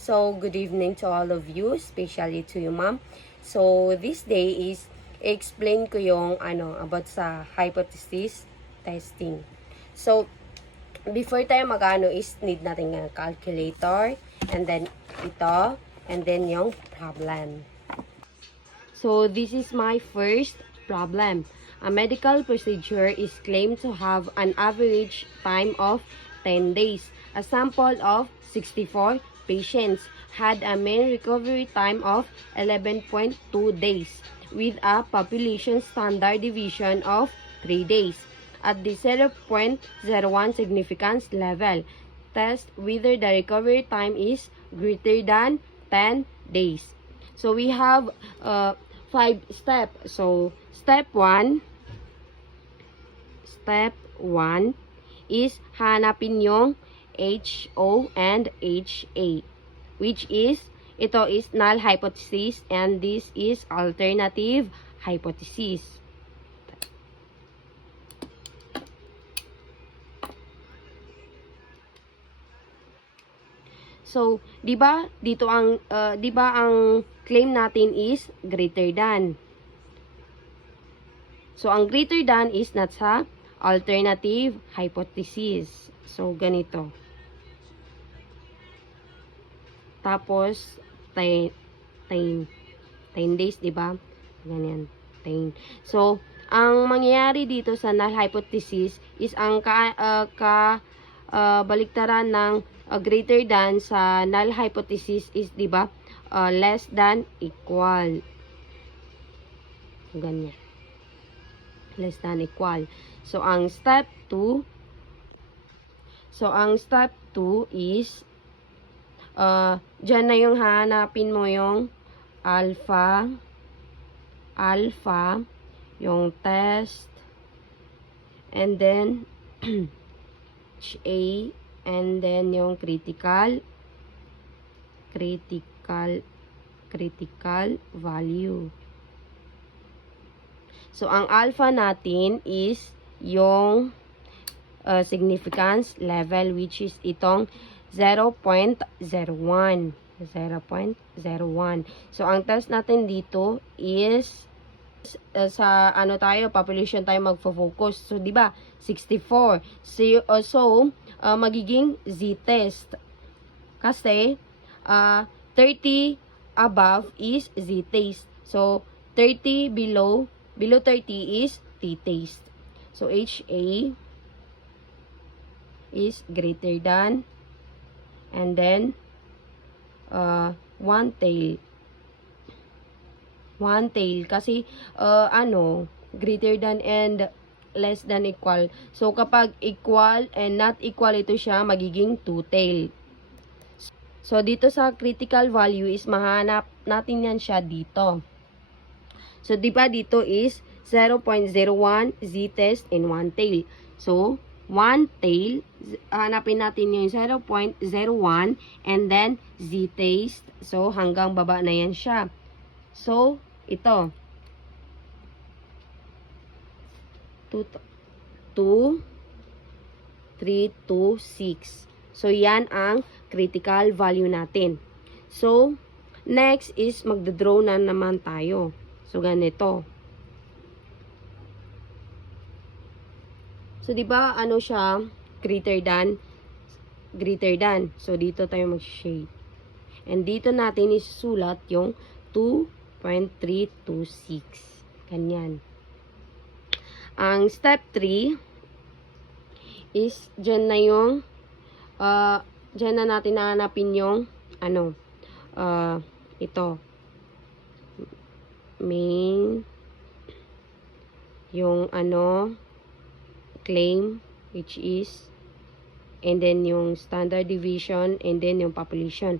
So, good evening to all of you, especially to you, ma'am. So, this day is explain ko yung about sa hypothesis testing. So, before tayo mag-ano is need natin ng calculator and then ito and then yung problem. So, this is my first problem. A medical procedure is claimed to have an average time of 10 days. A sample of 64 patients had a mean recovery time of 11.2 days with a population standard deviation of 3 days. At the 0.01 significance level, test whether the recovery time is greater than 10 days. So, we have 5 steps. So, step 1 is hanapin yung HO and HA, which is, ito is null hypothesis and this is alternative hypothesis. So, 'di ba dito ang 'di ba ang claim natin is greater than. So, ang greater than is not sa alternative hypothesis. So, ganito. Tapos 10 days, 'di ba? Ganyan, 10. So, ang mangyayari dito sa null hypothesis is ang baliktaran ng greater than sa null hypothesis is, 'di ba, less than equal. Ganyan. Less than equal. So ang step 2 is diyan na yung hanapin mo yung alpha, yung test, and then HA, and then yung critical value. So, ang alpha natin is yung significance level, which is itong 0.01. So, ang test natin dito is sa population tayo magfo-focus. So, di ba 64. So, magiging z-test. Kasi, 30 above is z-test. So, 30 below 30 is t-test. So, HA is greater than, and then, one tail. Kasi, greater than and less than equal. So, kapag equal and not equal ito siya, magiging two-tail. So, dito sa critical value is mahanap natin yan siya dito. So, di ba dito is 0.01 z-test and one tail. So, one tail, hanapin natin yung 0.01 and then z-test. So, hanggang baba na yan siya. So, ito. 2, 3, 2, 6. So, yan ang critical value natin. So, next is magdodraw na naman tayo. So, ganito. So, di ba siya? Greater than. So, dito tayo mag-shade. And dito natin isusulat yung 2.326. Ganyan. Ang step 3 is dyan na yung dyan na natin nahanapin yung ito. Main yung claim, which is, and then yung standard deviation, and then yung population.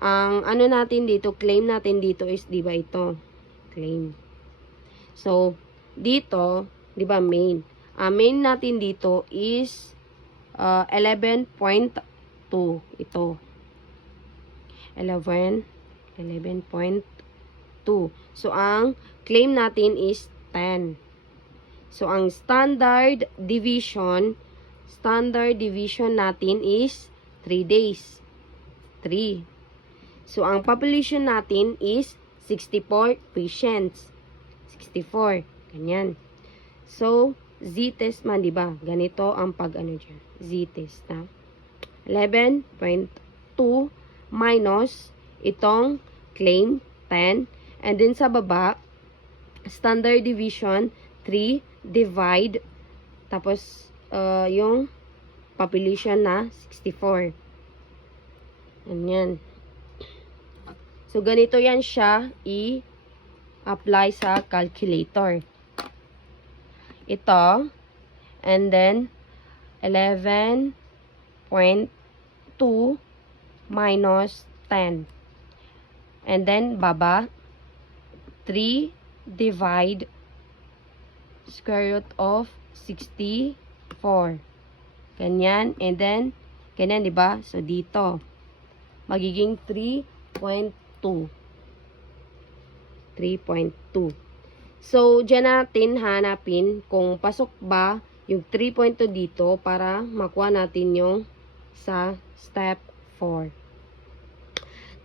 Ang natin dito, claim natin dito is, di ba ito? Claim. So, dito, di ba main? Main natin dito is 11.2. Ito. 11.2. So, ang claim natin is 10. So, ang standard deviation natin is 3 days. 3. So, ang population natin is 64 patients. 64. Ganyan. So, z-test man, diba? Ganito ang pag-ano dyan. Z-test na. 11.2 minus itong claim 10. And then sa baba, standard deviation 3 divide tapos yung population na 64. Ganyan. So, ganito yan siya i-apply sa calculator. Ito. And then, 11.2 minus 10. And then, baba, 3 divide square root of 64. Ganyan. And then, ganyan, diba? So, dito. Magiging 3.2. 3.2. So, dyan natin hanapin kung pasok ba yung 3.2 dito para makuha natin yung sa step 4.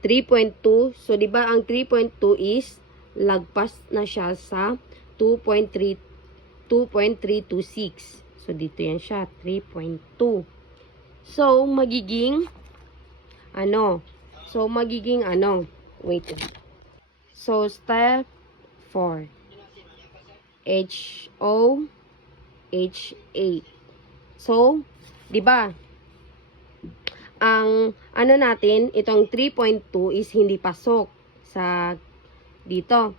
3.2. So, di ba ang 3.2 is lagpas na siya sa 2.326. So, dito yan siya. 3.2. So, magiging wait. So, step 4. HOHA. So, di ba? Ang natin, itong 3.2 is hindi pasok sa dito.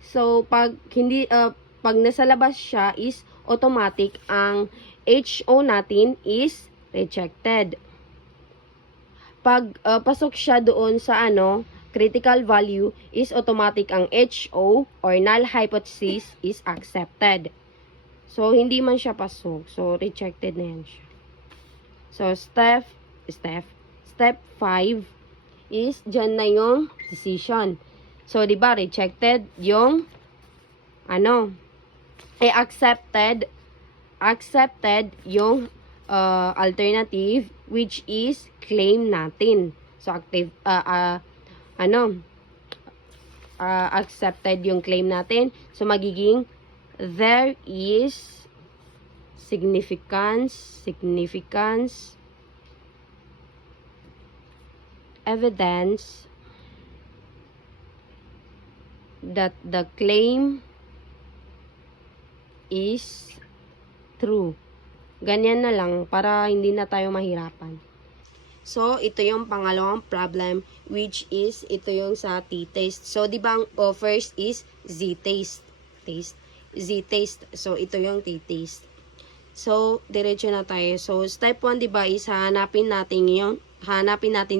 So, pag nasa labas siya is automatic, ang HO natin is rejected. Pag pasok siya doon sa critical value is automatic ang HO or null hypothesis is accepted. So, hindi man siya pasok. So, rejected na yan siya. So, step 5 is dyan na yung decision. So, di ba rejected yung accepted yung alternative which is claim natin. So, accepted yung claim natin. So, magiging there is significance evidence that the claim is true. Ganyan na lang para hindi na tayo mahirapan. So, ito yung pangalawang problem which is ito yung sa t-test. So, di ba ang first is z-test. Z-test. So, ito yung t-test. So, diretso na tayo. So, step 1, di ba, is hanapin natin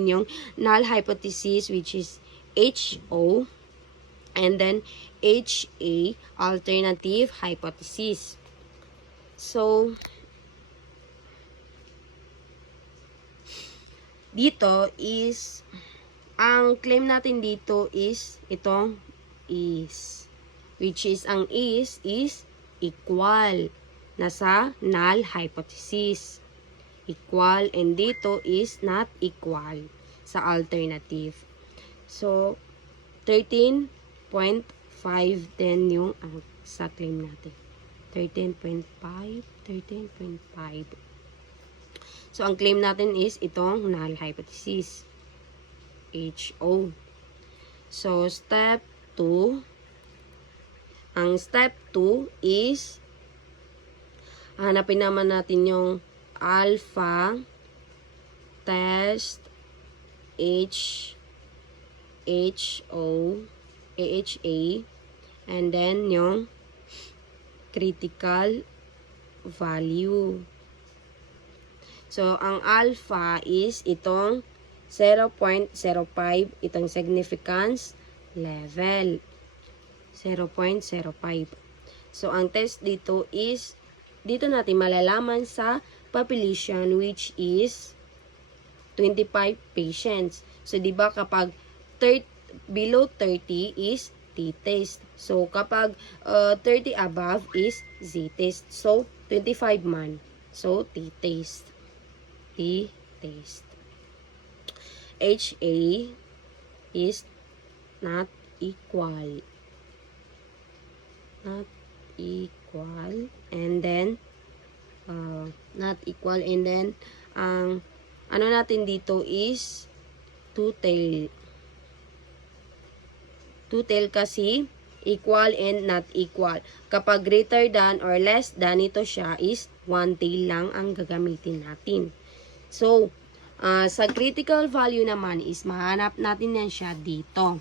yung null hypothesis which is HO and then HA alternative hypothesis. So, dito is, ang claim natin dito is, itong is. Which is, ang is equal. Nasa null hypothesis. Equal. And dito is not equal sa alternative. So, 13.5 din yung sa claim natin. 13.5. So, ang claim natin is itong null hypothesis. HO. So, step 2. Ang step 2 is hanapin naman natin yung alpha test AHA and then yung critical value. So, ang alpha is itong 0.05, itong significance level. 0.05. So, ang test dito is, dito natin malalaman sa population which is 25 patients. So, di ba kapag below 30 is t-test. So, kapag 30 above is z-test. So, 25 man. So, t-test. T-test. HA is not equal. Not equal. And then, not equal. And then, ang ano natin dito is two-tail. Two-tail kasi equal and not equal. Kapag greater than or less than, ito siya is one-tail lang ang gagamitin natin. So, sa critical value naman is mahanap natin yan siya dito.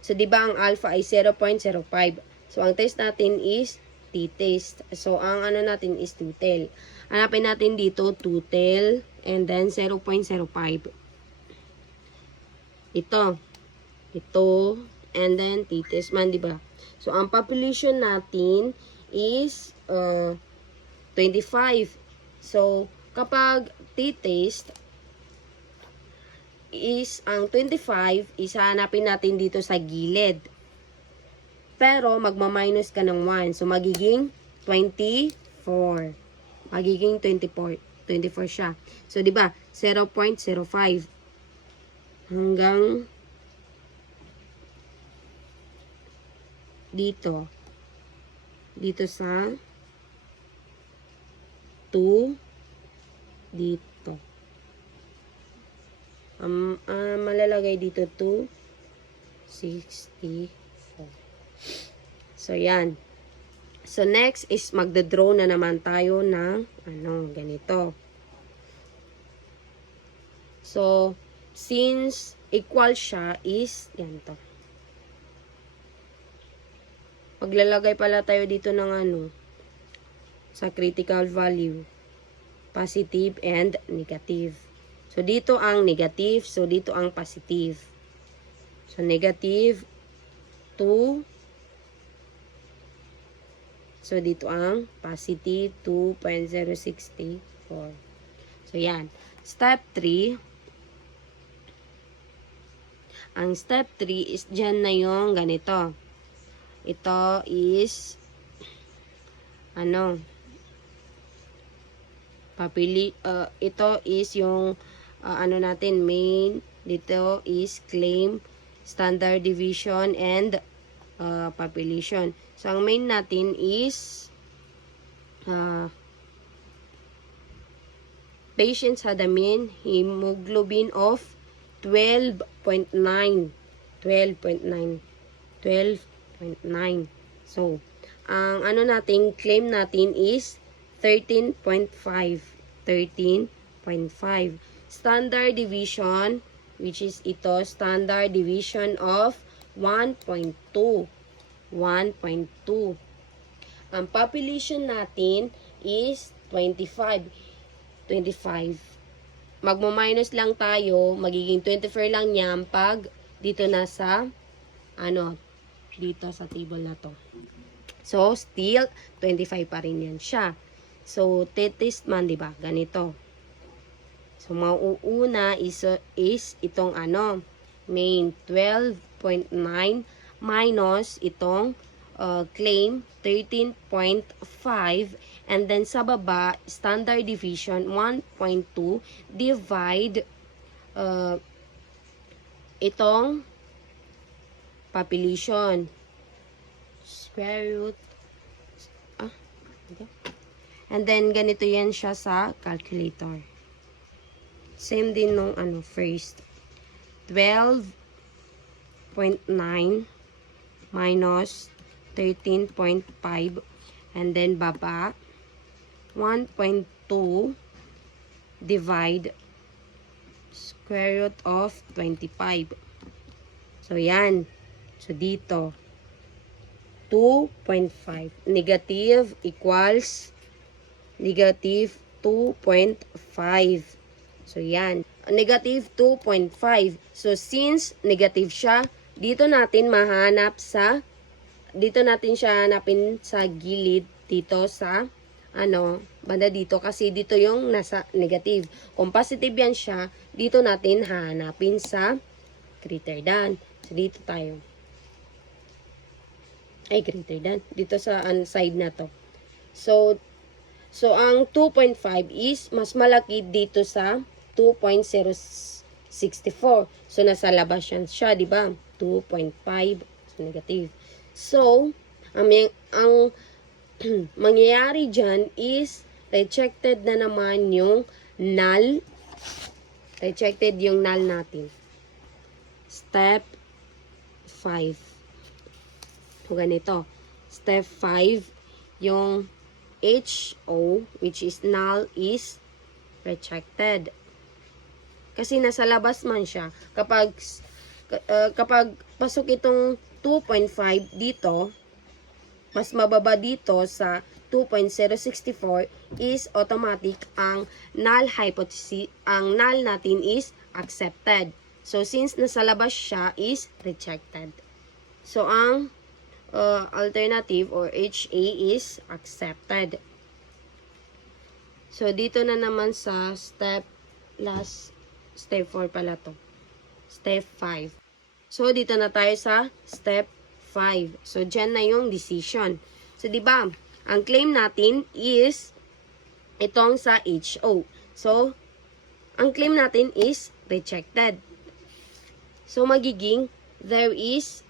So, di ba ang alpha ay 0.05. So, ang test natin is t-test. So, ang ano natin is two-tail. Hanapin natin dito two-tail and then 0.05. Ito, and then t-test man, di ba? So, ang population natin is 25. So, kapag t-test is ang 25, hanapin natin dito sa gilid. Pero, magma-minus ka ng 1. So, magiging 24. Magiging 24 siya. So, di ba? 0.05 hanggang dito sa 2 dito. Malalagay dito 264. So, yan. So, next is magda-draw na naman tayo ng ganito. So, since equal siya is ganito. Maglalagay pala tayo dito ng sa critical value. Positive and negative. So, dito ang negative. So, dito ang positive. So, negative 2. So, dito ang positive 2.064. So, yan. Step 3. Ang step 3 is dyan na yung ganito. Ito is ito is yung natin main. Dito is claim, standard deviation, and population. So, ang main natin is patients had a mean hemoglobin of 12.9. So, ang natin, claim natin is 13.5. Standard deviation, which is ito, standard deviation of 1.2. Ang population natin is 25. Magmo-minus lang tayo, magiging 24 lang yan pag dito na sa dito sa table na to. So, still 25 pa rin yan siya. So, t-test man, di ba? Ganito. So, mauuna is itong main 12.9 minus itong claim 13.5, and then sa baba standard deviation 1.2 divide itong population square root okay. And then ganito yan siya sa calculator. Same din nung first. 12.9 minus 13.5, and then baba 1.2 divide square root of 25. So, yan. So, dito 2.5. Negative equals negative 2.5. So, yan. Negative 2.5. So, since negative siya, dito natin siya hanapin sa gilid dito sa banda dito, kasi dito yung nasa negative. Kung positive yan siya, dito natin hahanapin sa greater than. So, dito tayo. Greater than. Dito sa side na to. So ang 2.5 is mas malaki dito sa 2.064. 64. So, nasa labas yan siya, di ba? 2.5. So, negative. So, ang mangyayari dyan is rejected na naman yung null. Rejected yung null natin. Step 5. So, ganito. Step 5, yung HO, which is null, is rejected. Kasi nasa labas man siya. Kapag pasok itong 2.5 dito, mas mababa dito sa 2.064 is automatic ang null hypothesis, ang null natin is accepted. So, since nasa labas siya is rejected. So, ang alternative or HA is accepted. So, dito na naman sa step 4 pala to. Step 5. So, dito na tayo sa step 5. So, dyan na yung decision. So, di ba? Ang claim natin is itong sa HO. So, ang claim natin is rejected. So, magiging there is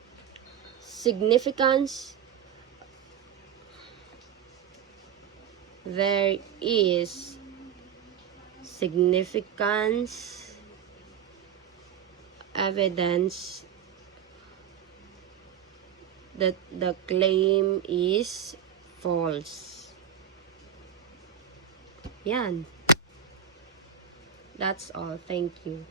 significance. There is significance evidence that the claim is false. Yan. That's all. Thank you.